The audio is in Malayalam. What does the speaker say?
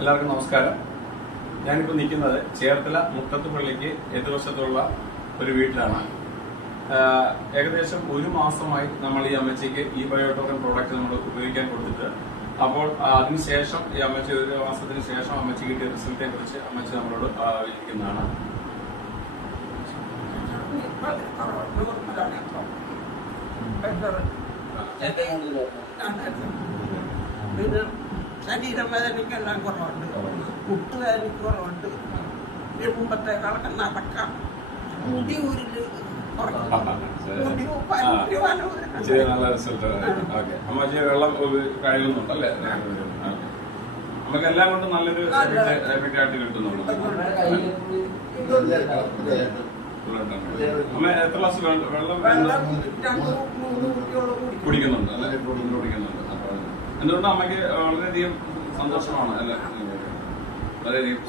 എല്ലാവർക്കും നമസ്കാരം. ഞാനിപ്പോൾ നിൽക്കുന്നത് ചേർത്തല മുക്കത്തുപള്ളിക്ക് എതിർവശത്തുള്ള ഒരു വീട്ടിലാണ്. ഏകദേശം ഒരു മാസമായി നമ്മൾ ഈ അമ്മച്ചിക്ക് ഈ ബയോടോക്കൺ പ്രോഡക്റ്റ് നമ്മൾ ഉപയോഗിക്കാൻ കൊടുത്തിട്ട്, അപ്പോൾ അതിനുശേഷം ഈ അമ്മച്ചി ഒരു മാസത്തിന് ശേഷം അമ്മച്ചി കിട്ടിയ റിസൾട്ടിനെ കുറിച്ച് അമ്മച്ചി നമ്മളോട് ഇരിക്കുന്നതാണ്. ശരീരം വേദനയ്ക്കെല്ലാം കുറവുണ്ട്, കുട്ടുവേദനയ്ക്ക് കുറവുണ്ട്, മുമ്പത്തേക്കാളൊക്കെ നടക്കാം, മുടി ഊരില് നല്ല റിസൾട്ട്. ഓക്കെ, അമ്മച്ചി വെള്ളം കഴിയുന്നുണ്ടല്ലേ? നമുക്ക് എല്ലാം കൊണ്ടും നല്ലൊരു എഫക്റ്റ് ആയിട്ട് കിട്ടുന്നുണ്ട്. അമ്മ എത്ര ഗ്ലാസ് വെള്ളം കുടിക്കുന്നുണ്ട് അല്ലെ? കുടിക്കുന്നുണ്ട്. എന്തുകൊണ്ട് അമ്മയ്ക്ക് വളരെയധികം സന്തോഷമാണ് അല്ലെ? വളരെയധികം